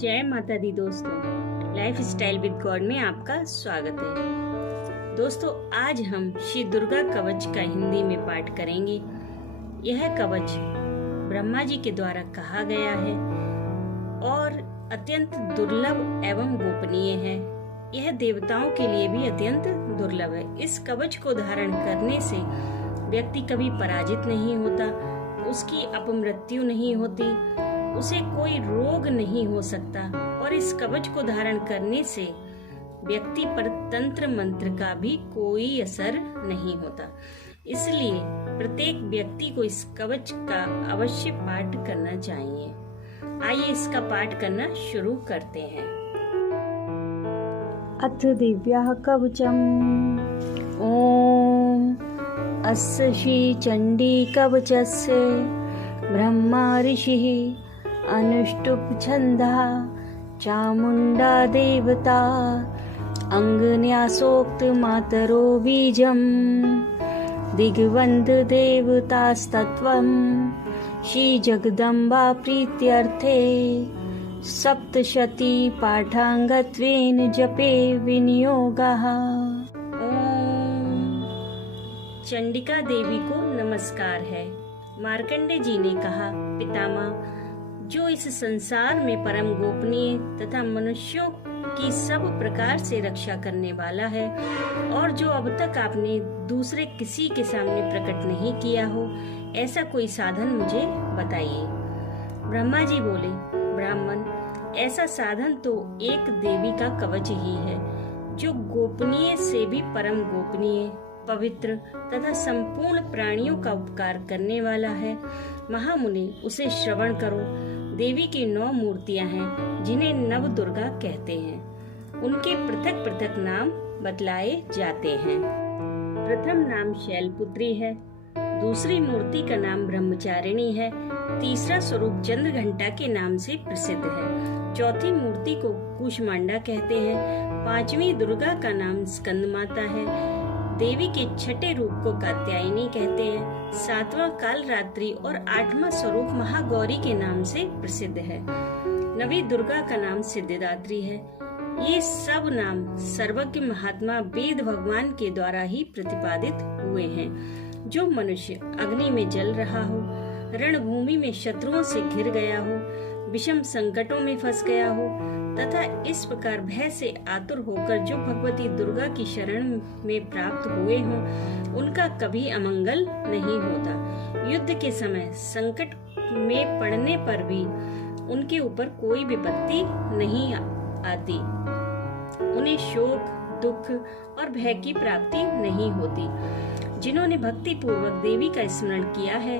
जय माता दी दोस्तों, लाइफ स्टाइल विद गॉड में आपका स्वागत है। दोस्तों, आज हम श्री दुर्गा कवच का हिंदी में पाठ करेंगे। यह कवच ब्रह्मा जी के द्वारा कहा गया है और अत्यंत दुर्लभ एवं गोपनीय है। यह देवताओं के लिए भी अत्यंत दुर्लभ है। इस कवच को धारण करने से व्यक्ति कभी पराजित नहीं होता, उसकी अपमृत्यु नहीं होती, उसे कोई रोग नहीं हो सकता और इस कवच को धारण करने से व्यक्ति पर तंत्र मंत्र का भी कोई असर नहीं होता। इसलिए प्रत्येक व्यक्ति को इस कवच का अवश्य पाठ करना चाहिए। आइए इसका पाठ करना शुरू करते हैं। अथ दिव्यः कवचम्। ओम अस्य श्री चंडी कवचस्य ब्रह्मा ऋषिः अनुष्टुप छन्दः चामुण्डा देवता अंगन्यासोक्त मातरो बीजम् दिग्वन्द देवतास्तत्त्वं श्री जगदम्बा प्रीत्यर्थे सप्तशती पाठांगत्वेन जपे विनियोगः। ओम चंडिका देवी को नमस्कार है। मार्कंडे जी ने कहा, पितामह, जो इस संसार में परम गोपनीय तथा मनुष्यों की सब प्रकार से रक्षा करने वाला है और जो अब तक आपने दूसरे किसी के सामने प्रकट नहीं किया हो, ऐसा कोई साधन मुझे बताइए। ब्रह्मा जी बोले, ब्राह्मण, ऐसा साधन तो एक देवी का कवच ही है, जो गोपनीय से भी परम गोपनीय, पवित्र तथा संपूर्ण प्राणियों का उपकार करने वाला है। महामुनि, उसे श्रवण करो। देवी की 9 मूर्तियां हैं, जिन्हें नव दुर्गा कहते हैं। उनके पृथक पृथक नाम बतलाए जाते हैं। प्रथम नाम शैलपुत्री है, दूसरी मूर्ति का नाम ब्रह्मचारिणी है, तीसरा स्वरूप चंद्रघंटा के नाम से प्रसिद्ध है, चौथी मूर्ति को कूष्मांडा कहते हैं, पांचवी दुर्गा का नाम स्कंद माता है, देवी के छठे रूप को कात्यायनी कहते हैं, सातवां कालरात्रि और 8वां स्वरूप महागौरी के नाम से प्रसिद्ध है, नवी दुर्गा का नाम सिद्धिदात्री है। ये सब नाम सर्वज्ञ महात्मा वेद भगवान के द्वारा ही प्रतिपादित हुए हैं। जो मनुष्य अग्नि में जल रहा हो, रणभूमि में शत्रुओं से घिर गया हो, विषम संकटों में फंस गया हो तथा इस प्रकार भय से आतुर होकर जो भगवती दुर्गा की शरण में प्राप्त हुए हों, उनका कभी अमंगल नहीं होता। युद्ध के समय संकट में पड़ने पर भी उनके ऊपर कोई विपत्ति नहीं आती, उन्हें शोक, दुख और भय की प्राप्ति नहीं होती। जिन्होंने भक्ति पूर्वक देवी का स्मरण किया है,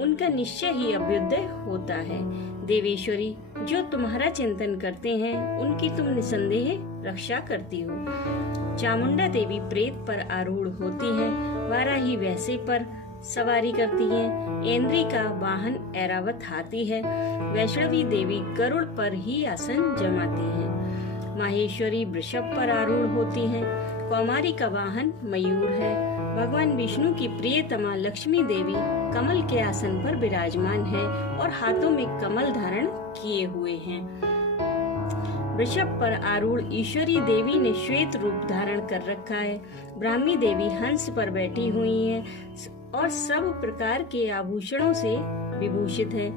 उनका निश्चय ही अभ्युदय होता है। देवेश्वरी, जो तुम्हारा चिंतन करते हैं, उनकी तुम निसंदेह रक्षा करती हो। चामुंडा देवी प्रेत पर आरूढ़ होती है, वाराही वैसे पर सवारी करती हैं, ऐन्द्री का वाहन ऐरावत हाथी है, वैष्णवी देवी गरुड़ पर ही आसन जमाती है, माहेश्वरी वृषभ पर आरूढ़ होती हैं, कौमारी का वाहन मयूर है, भगवान विष्णु की प्रियतमा लक्ष्मी देवी कमल के आसन पर विराजमान है और हाथों में कमल धारण किए हुए हैं। वृषभ पर आरूढ़ ईश्वरी देवी ने श्वेत रूप धारण कर रखा है। ब्राह्मी देवी हंस पर बैठी हुई है और सब प्रकार के आभूषणों से विभूषित है।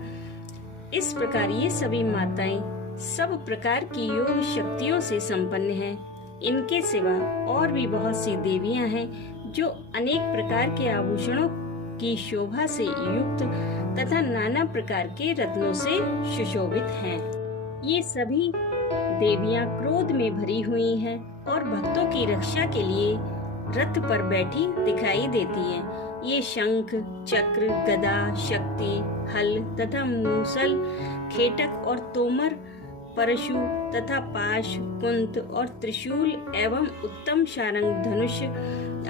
इस प्रकार ये सभी माताएं सब प्रकार की योग शक्तियों से संपन्न हैं। इनके सिवा और भी बहुत सी देवियां हैं जो अनेक प्रकार के आभूषणों की शोभा से युक्त तथा नाना प्रकार के रत्नों से सुशोभित हैं। ये सभी देवियां क्रोध में भरी हुई हैं और भक्तों की रक्षा के लिए रथ पर बैठी दिखाई देती हैं। ये शंख, चक्र, गदा, शक्ति, हल तथा मूसल, खेटक और तोमर, परशु तथा पाश, कुंत और त्रिशूल एवं उत्तम शारंग, धनुष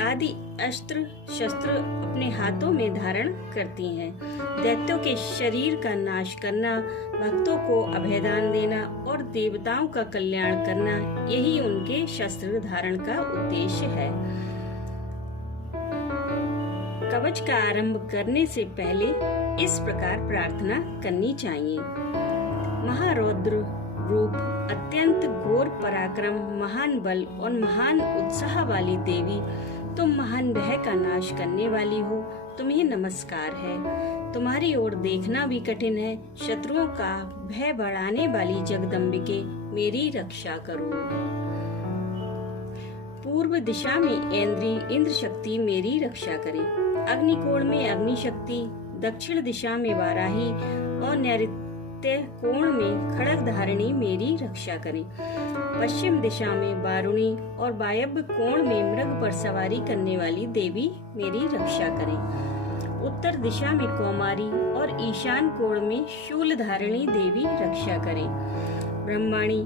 आदि अस्त्र शस्त्र अपने हाथों में धारण करती हैं। दैत्यों के शरीर का नाश करना, भक्तों को अभयदान देना और देवताओं का कल्याण करना, यही उनके शस्त्र धारण का उद्देश्य है। कवच का आरंभ करने से पहले इस प्रकार प्रार्थना करनी चाहिए। महारौद्र रूप, अत्यंत घोर पराक्रम, महान बल और महान उत्साह वाली देवी, तुम महान भय का नाश करने वाली हो, तुम्हें नमस्कार है। तुम्हारी ओर देखना भी कठिन है। शत्रुओं का भय बढ़ाने वाली जगदम्बिके, मेरी रक्षा करो। पूर्व दिशा में इंद्र शक्ति मेरी रक्षा करे। अग्निकोण में अग्नि शक्ति, दक्षिण दिशा में वाराही और नैऋत्य कोण में खड़ग धारिणी मेरी रक्षा करें। पश्चिम दिशा में वारुणी और वायव्य कोण में मृग पर सवारी करने वाली देवी मेरी रक्षा करें। उत्तर दिशा में कौमारी और ईशान कोण में शूल धारिणी देवी रक्षा करें। ब्रह्माणी,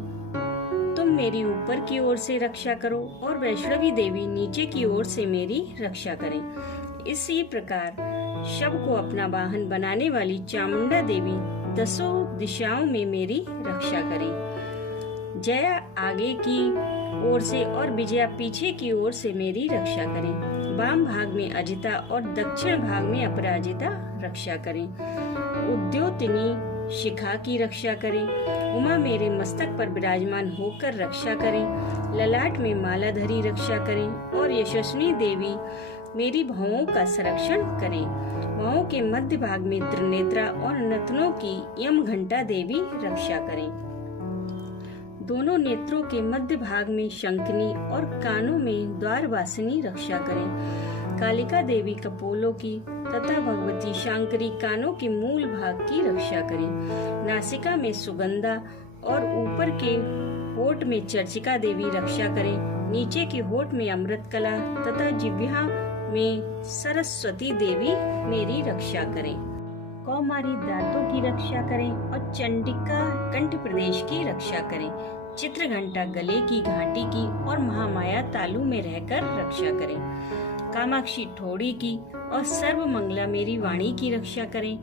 तुम मेरी ऊपर की ओर से रक्षा करो और वैष्णवी देवी नीचे की ओर से मेरी रक्षा करें। इसी प्रकार शव को अपना वाहन बनाने वाली चामुंडा देवी दसों दिशाओं में मेरी रक्षा करें। जया आगे की ओर से और विजया पीछे की ओर से मेरी रक्षा करें। वाम भाग में अजिता और दक्षिण भाग में अपराजिता रक्षा करें। उद्योतिनी शिखा की रक्षा करें। उमा मेरे मस्तक पर विराजमान होकर रक्षा करें। ललाट में मालाधरी रक्षा करें और यशस्विनी देवी मेरी भवों का संरक्षण करें। भवों के मध्य भाग में त्रिनेत्रा और नथनों की यम घंटा देवी रक्षा करें। दोनों नेत्रों के मध्य भाग में शंखनी और कानों में द्वारवासिनी रक्षा करें। कालिका देवी कपोलों की तथा भगवती शांकरी कानों के मूल भाग की रक्षा करें। नासिका में सुगंधा और ऊपर के होठ में चर्चिका देवी रक्षा करें। नीचे के होठ में अमृत कला तथा जिह्वा में सरस्वती देवी मेरी रक्षा करें। कौमारी दांतों की रक्षा करें और चंडिका कंठ प्रदेश की रक्षा करें। चित्रघंटा गले की घाटी की और महामाया तालु में रहकर रक्षा करें। कामाक्षी ठोड़ी की और सर्व मंगला मेरी वाणी की रक्षा करें।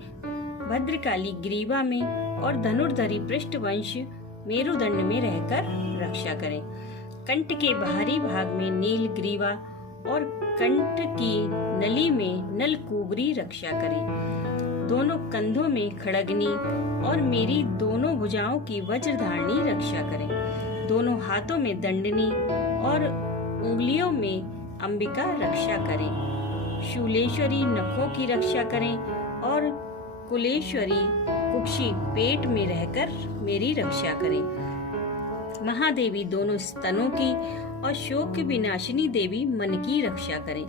भद्रकाली ग्रीवा में और धनुर्धरी पृष्ठवंश मेरुदंड में रहकर रक्षा करें। कंठ के बाहरी भाग में नील ग्रीवा और कंठ की नली में नलकुबरी रक्षा करें। दोनों कंधों में खड़गनी और मेरी दोनों भुजाओं की वज्रधारणी रक्षा करें। दोनों हाथों में दंडनी और उंगलियों में अंबिका रक्षा करें। शूलेश्वरी नखों की रक्षा करें और कुलेश्वरी कुक्षी पेट में रहकर मेरी रक्षा करें। महादेवी दोनों स्तनों की और शोक विनाशिनी देवी मन की रक्षा करें।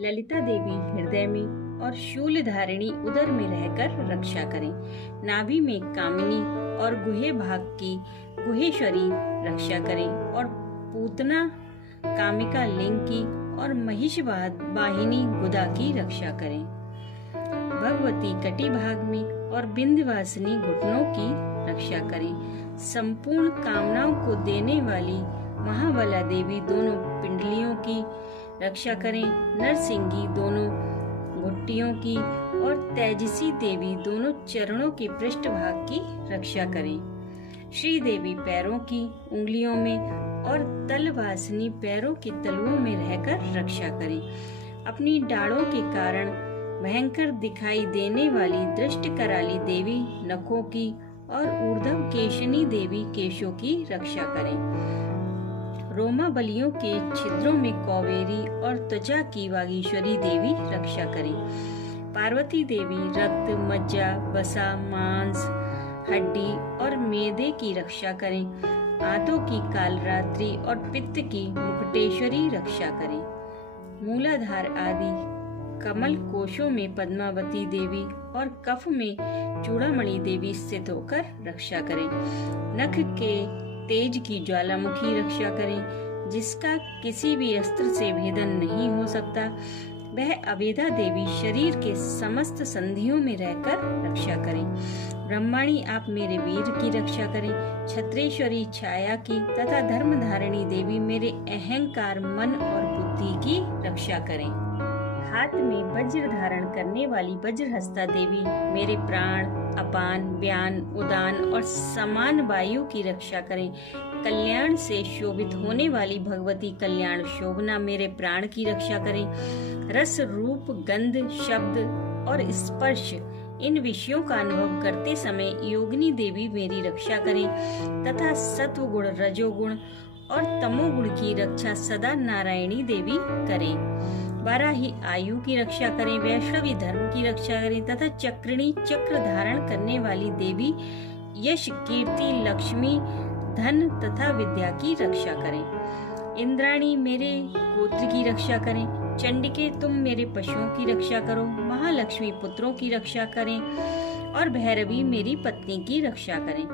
ललिता देवी हृदय में और शूल धारिणी उदर में रहकर रक्षा करें। नाभि में कामिनी और गुहे भाग की गुहेश्वरी रक्षा करें और पूतना कामिका लिंग की और महिष वाहिनी गुदा की रक्षा करें। भगवती कटी भाग में और बिंध्यवासिनी घुटनों की रक्षा करें। संपूर्ण कामनाओं को देने वाली महाबला देवी दोनों पिंडलियों की रक्षा करें। नरसिंगी दोनों घुट्टियों की और तेजसी देवी दोनों चरणों के पृष्ठभाग की रक्षा करें। श्री देवी पैरों की उंगलियों में और तलवासिनी पैरों के तलुओं में रहकर रक्षा करें। अपनी डाढ़ों के कारण भयंकर दिखाई देने वाली दृष्ट कराली देवी नखों की और ऊर्ध्व केशनी देवी केशों की रक्षा करें। रोमा बलियों के छिद्रों में कौवेरी और त्वचा की वागीश्वरी देवी रक्षा करें। पार्वती देवी रक्त, मज्जा, वसा, मांस, हड्डी और मेदे की रक्षा करें। आंतों की कालरात्रि और पित्त की मुकुटेश्वरी रक्षा करें। मूलाधार आदि कमल कोशों में पद्मावती देवी और कफ में चूड़ामणि देवी स्थित होकर रक्षा करें। नख के तेज की ज्वालामुखी रक्षा करें, जिसका किसी भी अस्त्र से भेदन नहीं हो सकता। वह अवेदा देवी शरीर के समस्त संधियों में रहकर रक्षा करें। ब्रह्माणी, आप मेरे वीर की रक्षा करें। छत्रेश्वरी छाया की तथा धर्मधारिणी देवी मेरे अहंकार, मन और बुद्धि की रक्षा करें। हाथ में वज्र धारण करने वाली वज्रहस्ता देवी मेरे प्राण, अपान, व्यान, उदान और समान वायु की रक्षा करें। कल्याण से शोभित होने वाली भगवती कल्याण शोभना मेरे प्राण की रक्षा करें। रस, रूप, गंध, शब्द और स्पर्श इन विषयों का अनुभव करते समय योगिनी देवी मेरी रक्षा करें तथा सत्व गुण, रजोगुण और तमोगुण की रक्षा सदा नारायणी देवी करें। वाराही आयु की रक्षा करें, वैष्णवी धर्म की रक्षा करें तथा चक्रिणी चक्र धारण करने वाली देवी यश, कीर्ति, लक्ष्मी, धन तथा विद्या की रक्षा करें। इंद्राणी मेरे गोत्र की रक्षा करें। चंडिके तुम मेरे पशुओं की रक्षा करो। महालक्ष्मी पुत्रों की रक्षा करें और भैरवी मेरी पत्नी की रक्षा करें।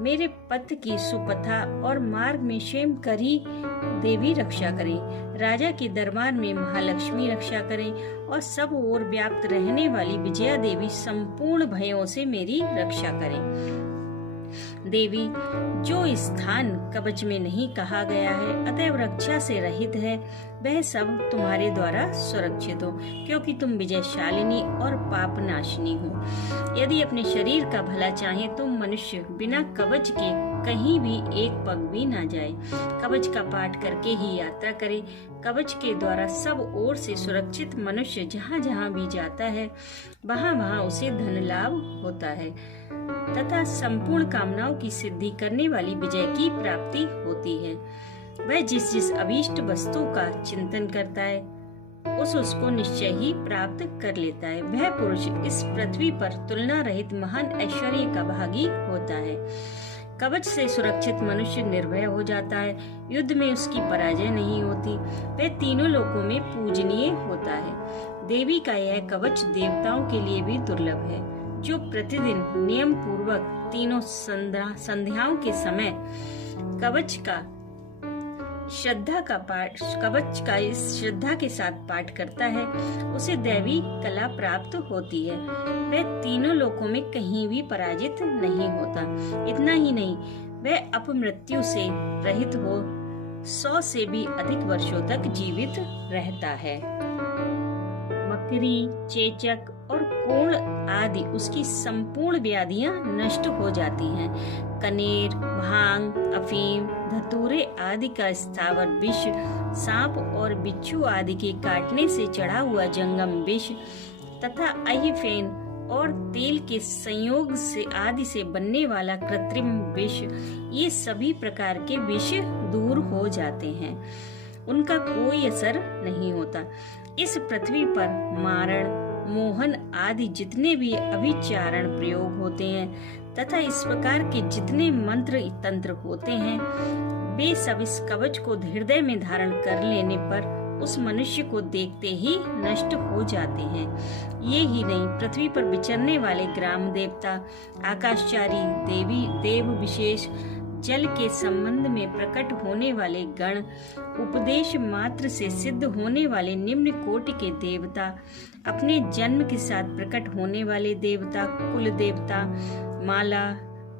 मेरे पथ की सुपथा और मार्ग में क्षेम करी देवी रक्षा करें। राजा के दरबार में महालक्ष्मी रक्षा करें और सब ओर व्याप्त रहने वाली विजया देवी संपूर्ण भयों से मेरी रक्षा करें। देवी, जो स्थान कवच में नहीं कहा गया है अतएव रक्षा से रहित है, वह सब तुम्हारे द्वारा सुरक्षित हो, क्योंकि तुम विजयशालिनी और पापनाशिनी हो। यदि अपने शरीर का भला चाहे तो मनुष्य बिना कवच के कहीं भी एक पग भी ना जाए। कवच का पाठ करके ही यात्रा करे। कवच के द्वारा सब ओर से सुरक्षित मनुष्य जहाँ जहाँ भी जाता है वहाँ वहाँ उसे धन लाभ होता है तथा संपूर्ण कामनाओं की सिद्धि करने वाली विजय की प्राप्ति होती है। वह जिस जिस अभीष्ट वस्तु का चिंतन करता है उसको निश्चय ही प्राप्त कर लेता है। वह पुरुष इस पृथ्वी पर तुलना रहित महान ऐश्वर्य का भागी होता है। कवच से सुरक्षित मनुष्य निर्भय हो जाता है। युद्ध में उसकी पराजय नहीं होती। वह तीनों लोकों में पूजनीय होता है। देवी का यह कवच देवताओं के लिए भी दुर्लभ है, जो प्रतिदिन नियम पूर्वक तीनों संध्याओं के समय कवच का इस श्रद्धा के साथ पाठ करता है, उसे दैवी कला प्राप्त होती है। वह तीनों लोकों में कहीं भी पराजित नहीं होता। इतना ही नहीं, वह अपमृत्यु से रहित हो 100 से भी अधिक वर्षों तक जीवित रहता है। मकरी, चेचक और कोण आदि उसकी संपूर्ण व्याधियां नष्ट हो जाती हैं। कनेर, भांग, अफीम, धतूरे आदि का स्थावर विष, सांप और बिच्छू आदि के काटने से चढ़ा हुआ जंगम विष तथा अहिफेन और तेल के संयोग से आदि से बनने वाला कृत्रिम विष, ये सभी प्रकार के विष दूर हो जाते हैं। उनका कोई असर नहीं होता। इस पृथ्वी पर मारण, मोहन आदि जितने भी अभिचारण प्रयोग होते हैं तथा इस प्रकार के जितने मंत्र तंत्र होते हैं, वे सब इस कवच को हृदय में धारण कर लेने पर उस मनुष्य को देखते ही नष्ट हो जाते हैं। ये ही नहीं, पृथ्वी पर विचरने वाले ग्राम देवता, आकाशचारी, देव विशेष, जल के संबंध में प्रकट होने वाले गण, उपदेश मात्र से सिद्ध होने वाले निम्न कोटि के देवता, अपने जन्म के साथ प्रकट होने वाले देवता, कुल देवता, माला,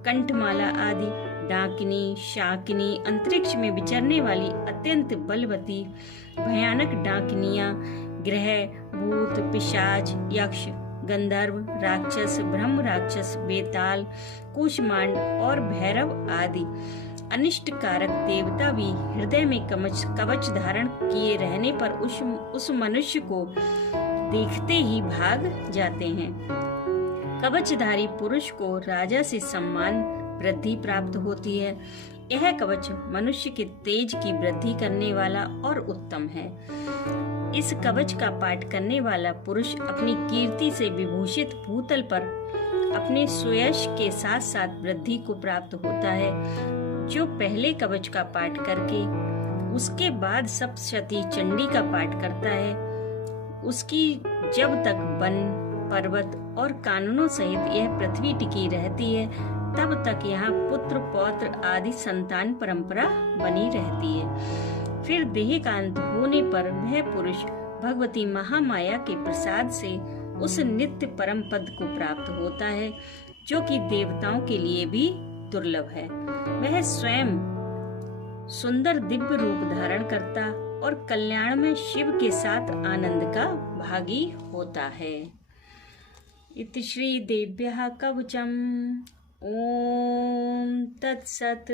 कंठमाला आदि, डाकिनी, शाकिनी, अंतरिक्ष में विचरने वाली अत्यंत बलवती भयानक डाकिनियां, ग्रह, भूत, पिशाच, यक्ष, गंधर्व, राक्षस, ब्रह्म राक्षस, बेताल, कुष्मांड और भैरव आदि अनिष्ट कारक देवता भी हृदय में कवच धारण किए रहने पर उस मनुष्य को देखते ही भाग जाते हैं। कवचधारी पुरुष को राजा से सम्मान वृद्धि प्राप्त होती है। यह कवच मनुष्य के तेज की वृद्धि करने वाला और उत्तम है। इस कवच का पाठ करने वाला पुरुष अपनी कीर्ति से विभूषित भूतल पर अपने सुयश के साथ साथ वृद्धि को प्राप्त होता है। जो पहले कवच का पाठ करके उसके बाद सप्तशती चंडी का पाठ करता है, उसकी जब तक वन, पर्वत और कानूनों सहित यह पृथ्वी टिकी रहती है, तब तक यहाँ पुत्र, पौत्र आदि संतान परंपरा बनी रहती है। फिर देह का अंत होने पर वह पुरुष भगवती महामाया के प्रसाद से उस नित्य परम पद को प्राप्त होता है, जो कि देवताओं के लिए भी दुर्लभ है। वह स्वयं सुंदर दिव्य रूप धारण करता और कल्याण में शिव के साथ आनंद का भागी होता है। इति श्री देव्यः कवचम्। ओम तत्सत्।